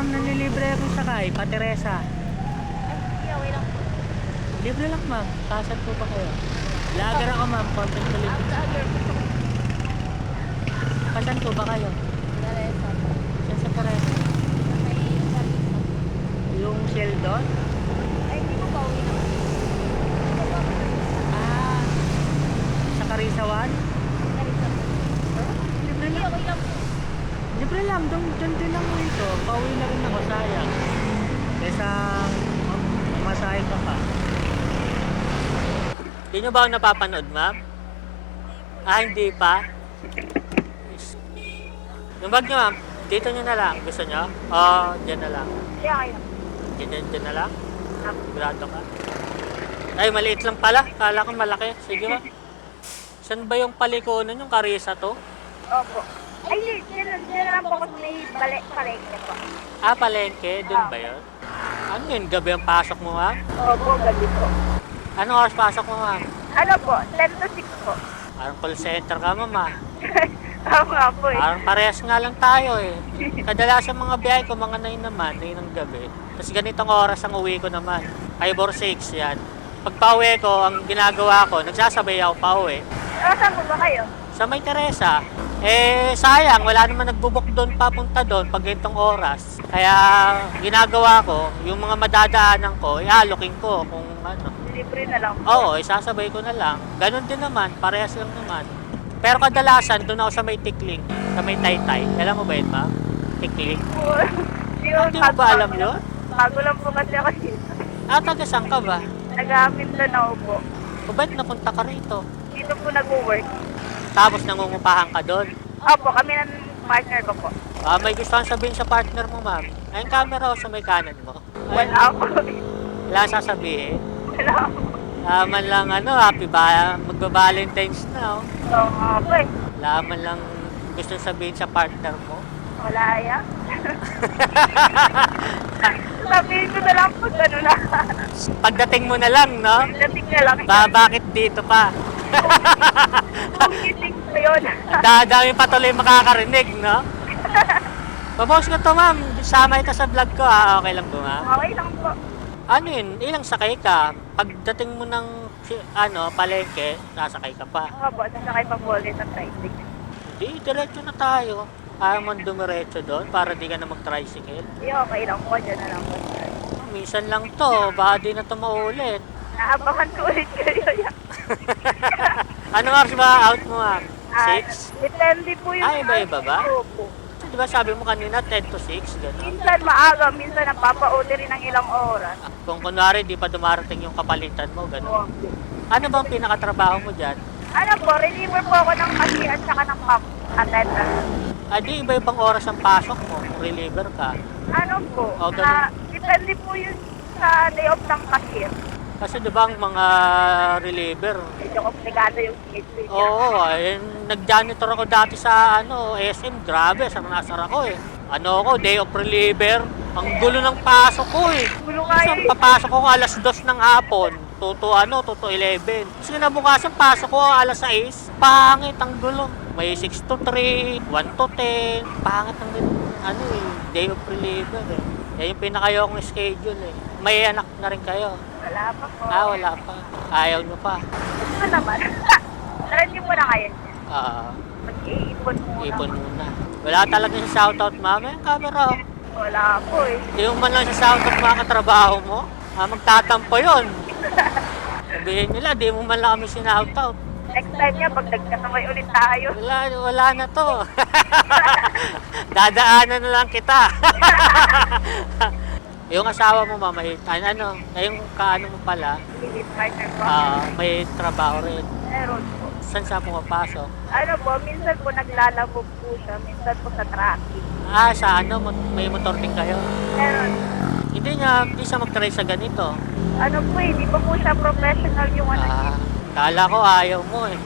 Ma'am, nanlilibre akong sakay, pa Teresa. Ay, okay lang po. Libre lang ma'am, kasan po ba kayo? Lager ako ma'am, content ko libre. Vlogger po. Kasan po ba kayo? Teresa po. Saan sa Teresa? May service po. Yung Shell doon? Ay, hindi po pa uwi na. Ito po ako. Ah, sa Karisawan? Teresa po. Libre Hindi, lang. okay lang po. Libre lang, doon din ako ito. Pauwi na rin ako, sayang. Kesa masahe ka pa. Hindi nyo ba ako napapanood, ma'am? Ah, hindi pa? Yung bag nyo, ma'am, dito nyo na lang. Gusto nyo? Oo, dyan na lang. Hindi, okay lang. Dyan na lang? Grado ka. Ay, maliit lang pala. Kala ko malaki. Sige ba? Saan ba yung palikunan yung Karisa to? Opo. Ay, dyan lang po ako sa may palengke po. Ah, palengke. Doon ba yun? Ano yun? Gabi ang pasok mo, ma'am? Opo, gabi po. Anong oras pasok mo, ma'am? Ano po? 10 to 6 po. Parang call center ka, ma'am, ah. Oo nga po eh. Parang parehas nga lang tayo, eh. Kadalasan mga biyahe ko, mga 9 naman, 9 ng gabi. Tapos ganitong oras ang uwi ko naman. 5 or 6, yan. Pag pauwi ko, ang ginagawa ko, nagsasabay ako pauwi. Saan po ba kayo? Sa May Teresa, eh sayang, wala naman nagbubok doon papunta doon pag itong oras. Kaya ginagawa ko, yung mga madadaanan ko, ialokin ko kung ano. Libre na lang po. Oo, isasabay ko na lang. Ganon din naman, parehas lang naman. Pero kadalasan, doon ako sa may Tikling, sa may Taytay. Alam mo ba yun, ma'am? Tikling. Hindi mo ba alam yun? Bago lang po kasi ako dito. Ah, taga saan ka ba? Nag-Mindanao po. O ba't napunta ka rito? Dito po nag-work. Tapos nangungupahan ka doon. Opo, kami ng partner ko po. Ah, may gusto kang sabihin sa partner mo, ma'am. Ay, yung camera o sa may kanan mo. Ay, Wala po. wala sasabihin. Wala po. Laman lang ano, magba-Valentine's na, oh. Oo nga po eh. Laman lang gusto sabihin sa partner mo. Wala ya. Sabihin ko na lang po, gano'n na. Pagdating mo na lang, no? Dating na lang. Bakit dito pa? Kung gising ko yun. Dami patuloy makakarinig, no? Pabawas ko to, ma'am. Sama ito sa vlog ko, ah. Okay lang po, ma'am. Okay lang po. Ano yun? Ilang sakay ka? Pagdating mo ng, palengke, sasakay ka pa. Opo, sasakay pa po ulit ang tricycle. Di, diretso na tayo. Ayaw mo dumiretso doon para di ka na mag-tricycle. Hindi, okay lang po. Diyan na lang po. Minsan lang to, baka di na to maulit. Naabangan ko ulit kayo. Anong oras ba out mo, ma'am? 6? Depende po yung... Ah, iba-iba ba? Opo. Di ba sabi mo kanina 10 to 6, gano'n? Minsan maaga, minsan napapauli rin ng ilang oras. Kung kunwari di pa dumarating yung kapalitan mo, gano'n. Ano bang pinakatrabaho mo dyan? Ano po, reliever po ako ng cashier at saka ng pump attendant. Ah, di iba-ibang oras ang pasok mo, reliever ka. Ano po, Oh, ganun. depende po yun sa day off ng cashier. Kasi di ba ang mga reliever, Medyo komplikado yung schedule niya. oo, nag-janitor ako dati sa SM, grabe, sarang-nasara ko eh. Ano ako, day of reliever, ang gulo ng pasok ko eh. Gulo nga Kasi yun. papasok ko alas 2 ng hapon, 2 to 11. Kasi kinabukasan pasok ko alas 6, pangit ang gulo. May 6 to 3, 1 to 10, pangit ang day of reliever eh. Yan yung pinakayokong schedule eh. May anak na rin kayo. Wala pa po. Ah, wala pa. Ayaw nyo pa. Gusto naman. Try mo na kayo. Ah, Mag-iipon muna. ipon muna. Wala talaga yung shoutout, mama. Yung camera, oh. Wala po eh. Yung man lang sa shoutout mga katrabaho mo, magtatampo yun. Sabihin nila, di mo man lang kami sinoutout. Next time niya, pag nagkasabay ulit tayo. Wala na to. Dadaanan na lang kita. Yung asawa mo, mama, yung kaano mo pala, Business partner po. may trabaho rin. Meron po. Saan siya pumapasok? Ano po, minsan po naglalabog po siya, minsan po sa traffic. Ah, sa may motor din kayo? Meron. Hindi siya mag-try sa ganito. Ano po eh, di pa po siya professional yung ano. Kala ko ayaw mo eh.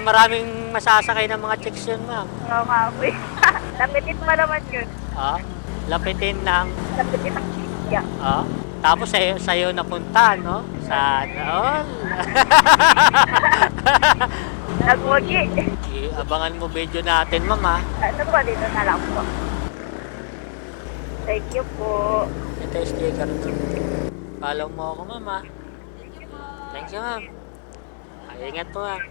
Maraming masasakay ng mga chicks yun, ma'am. Oo nga po eh. Lapitin pa naman yun. Lapitin ng, Lapitin ang chikya. tapos sa'yo napunta, no? Sana all. Nagwagi. Abangan mo video natin, ma'am, ha? Ano po, dito na lang po. Thank you po. Ito yung sticker to. Follow mo ako, ma'am, ha? Thank you, ma'am. Ay, ingat po, ha?